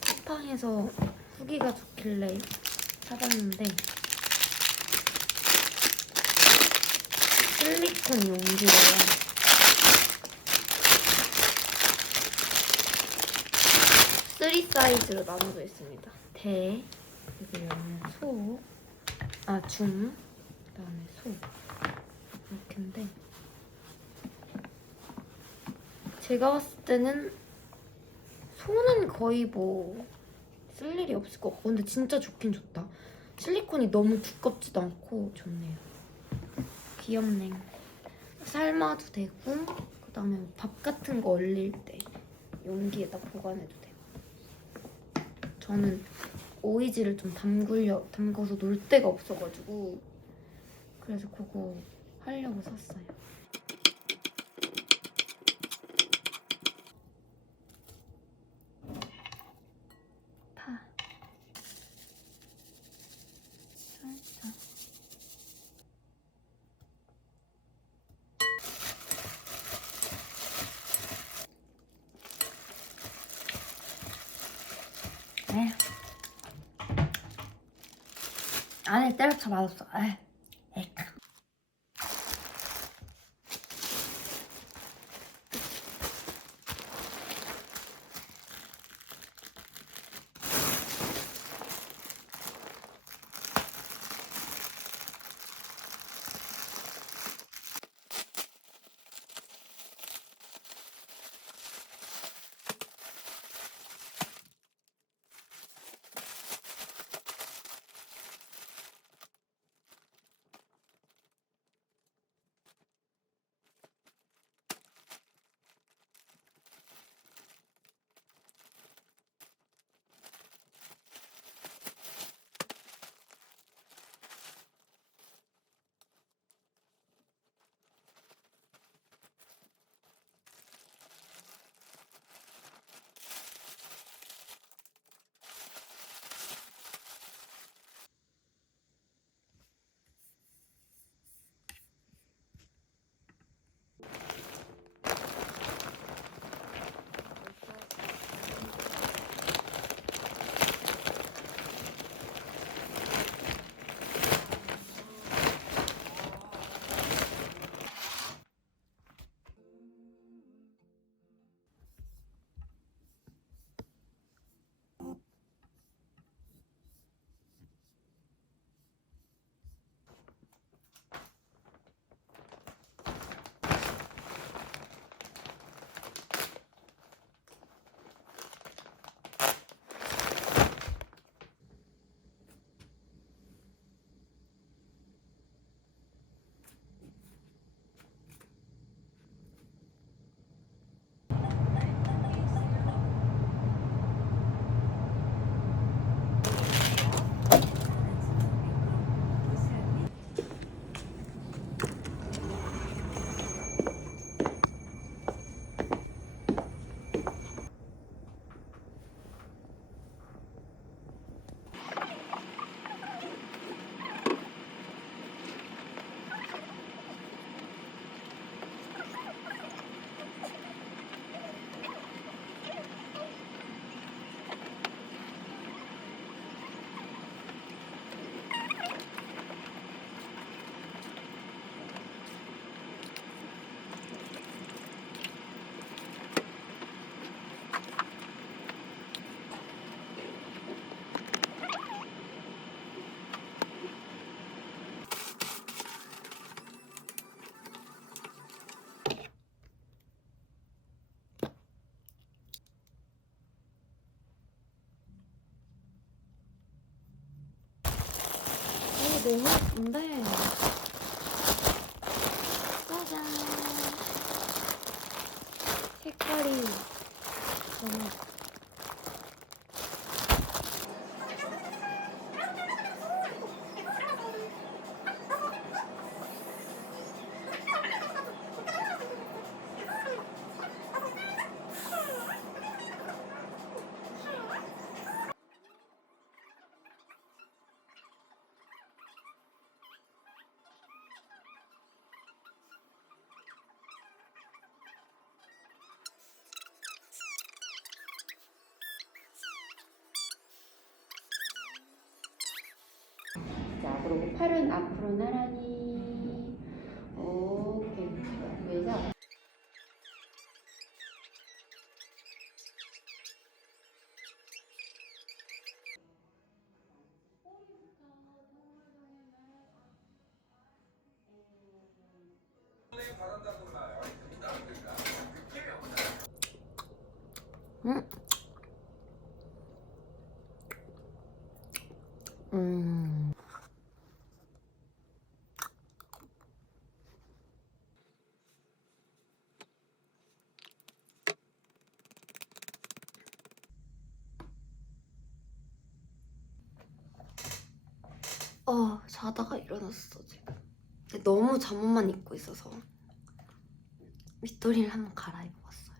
쿠팡에서 후기가 좋길래 사봤는데 실리콘 용기래요. 사이즈로 나눠져 있습니다. 대, 여기는 소, 아, 중, 그다음에 소. 이렇게인데 제가 봤을 때는 소는 거의 뭐 쓸 일이 없을 것 같고 근데 진짜 좋긴 좋다. 실리콘이 너무 두껍지도 않고 좋네요. 귀엽네. 삶아도 되고 그다음에 밥 같은 거 얼릴 때 용기에다 보관해도 돼요. 저는 오이지를 좀 담글려 담궈서 놀 데가 없어가지고 그래서 그거 하려고 샀어요. 안에 때려쳐 맞았어. 에이. 너무 예쁜데? 짜잔. 색깔이 너무. 자, 그리고 팔은 앞으로 나란히. 오케이. 그래서 음. 음. 어, 자다가 일어났어, 지금. 너무 잠옷만 입고 있어서 윗도리를 한번 갈아입어 봤어요.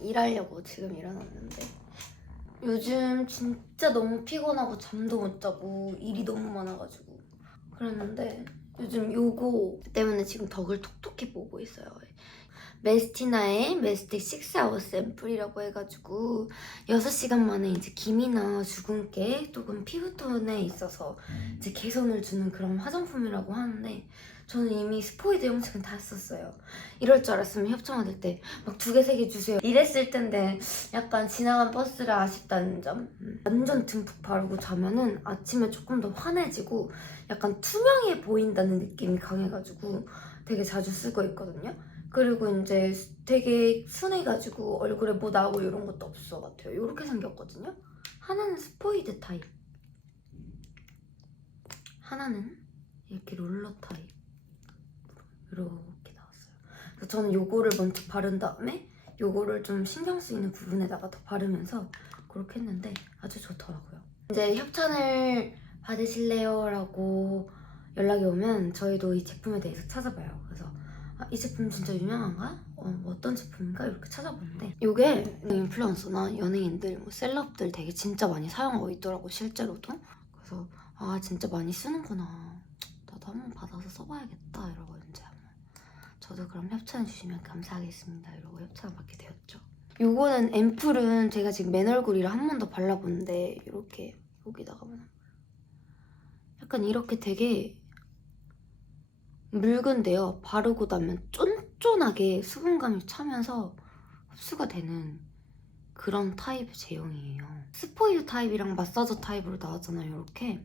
일하려고 지금 일어났는데 요즘 진짜 너무 피곤하고 잠도 못 자고 일이 너무 많아가지고 그랬는데 요즘 요거 때문에 지금 덕을 톡톡히 보고 있어요. 메스티나의 메스틱 6아워 샘플이라고 해가지고 6시간 만에 이제 기미나 주근깨 또는 피부톤에 있어서 이제 개선을 주는 그런 화장품이라고 하는데 저는 이미 스포이드 형식은 다 썼어요. 이럴 줄 알았으면 협찬 받을 때 막 두 개, 세 개 주세요. 이랬을 텐데 약간 지나간 버스를 아쉽다는 점. 음. 완전 듬뿍 바르고 자면은 아침에 조금 더 환해지고 약간 투명해 보인다는 느낌이 강해가지고 되게 자주 쓰고 있거든요. 그리고 이제 되게 순해가지고 얼굴에 뭐 나오고 이런 것도 없어 같아요. 이렇게 생겼거든요. 하나는 스포이드 타입. 하나는 이렇게 롤러 타입. 이렇게 나왔어요. 그래서 저는 요거를 먼저 바른 다음에 요거를 좀 신경 쓰이는 부분에다가 더 바르면서 그렇게 했는데 아주 좋더라고요. 이제 협찬을 받으실래요? 라고 연락이 오면 저희도 이 제품에 대해서 찾아봐요. 그래서 아, 이 제품 진짜 유명한가? 어, 뭐 어떤 제품인가? 이렇게 찾아보는데 이게 인플루언서나 연예인들, 뭐 셀럽들 되게 진짜 많이 사용하고 있더라고 실제로도. 그래서 아 진짜 많이 쓰는구나. 나도 한번 받아서 써봐야겠다 이러고 이제 한번 저도 그럼 협찬해 주시면 감사하겠습니다 이러고 협찬을 받게 되었죠. 요거는 앰플은 제가 지금 맨 얼굴이라 한 번 더 발라보는데 이렇게 여기다가만 약간 이렇게 되게 묽은데요. 바르고 나면 쫀쫀하게 수분감이 차면서 흡수가 되는 그런 타입의 제형이에요. 스포이드 타입이랑 마사저 타입으로 나왔잖아요. 이렇게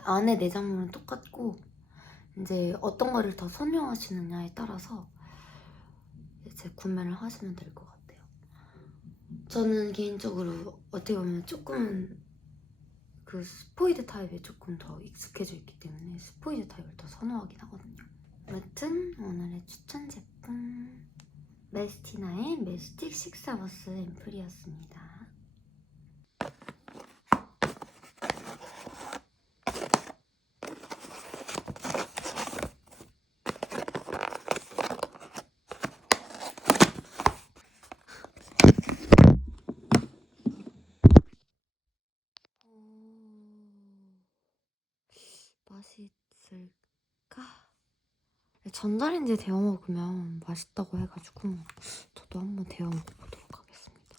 안에 내장물은 똑같고 이제 어떤 거를 더 선명하시느냐에 따라서 이제 구매를 하시면 될 것 같아요. 저는 개인적으로 어떻게 보면 조금 그 스포이드 타입에 조금 더 익숙해져 있기 때문에 스포이드 타입을 더 선호하긴 하거든요. 아무튼 오늘의 추천 제품 메스티나의 메스틱 식사버스 앰플이었습니다. 맛있을까? 전자레인지에 데워 먹으면 맛있다고 해가지고 저도 한번 데워 먹어보도록 하겠습니다.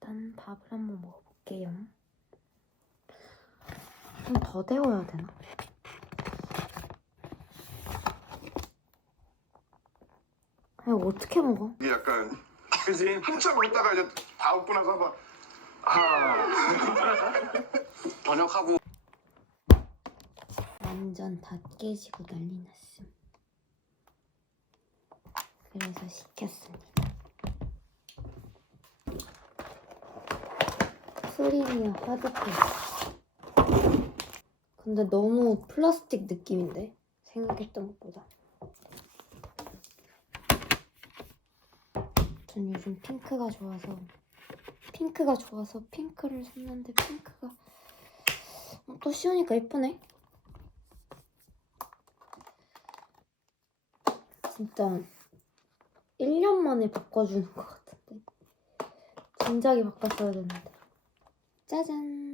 일단 밥을 한번 먹어볼게요. 좀 더 데워야 되나? 이거 어떻게 먹어? 이게 약간 그지 한참 먹다가 이제 다 먹고 나서 한번 아 번역하고 완전 다 깨지고 난리 났음. 그래서 시켰습니다. 프리미어 하드패스. 근데 너무 플라스틱 느낌인데? 생각했던 것보다. 전 요즘 핑크가 좋아서 핑크가 좋아서 핑크를 샀는데 핑크가 어, 또 씌우니까 예쁘네. 진짜 1년 만에 바꿔주는 것 같은데. 진작에 바꿨어야 되는데. 짜잔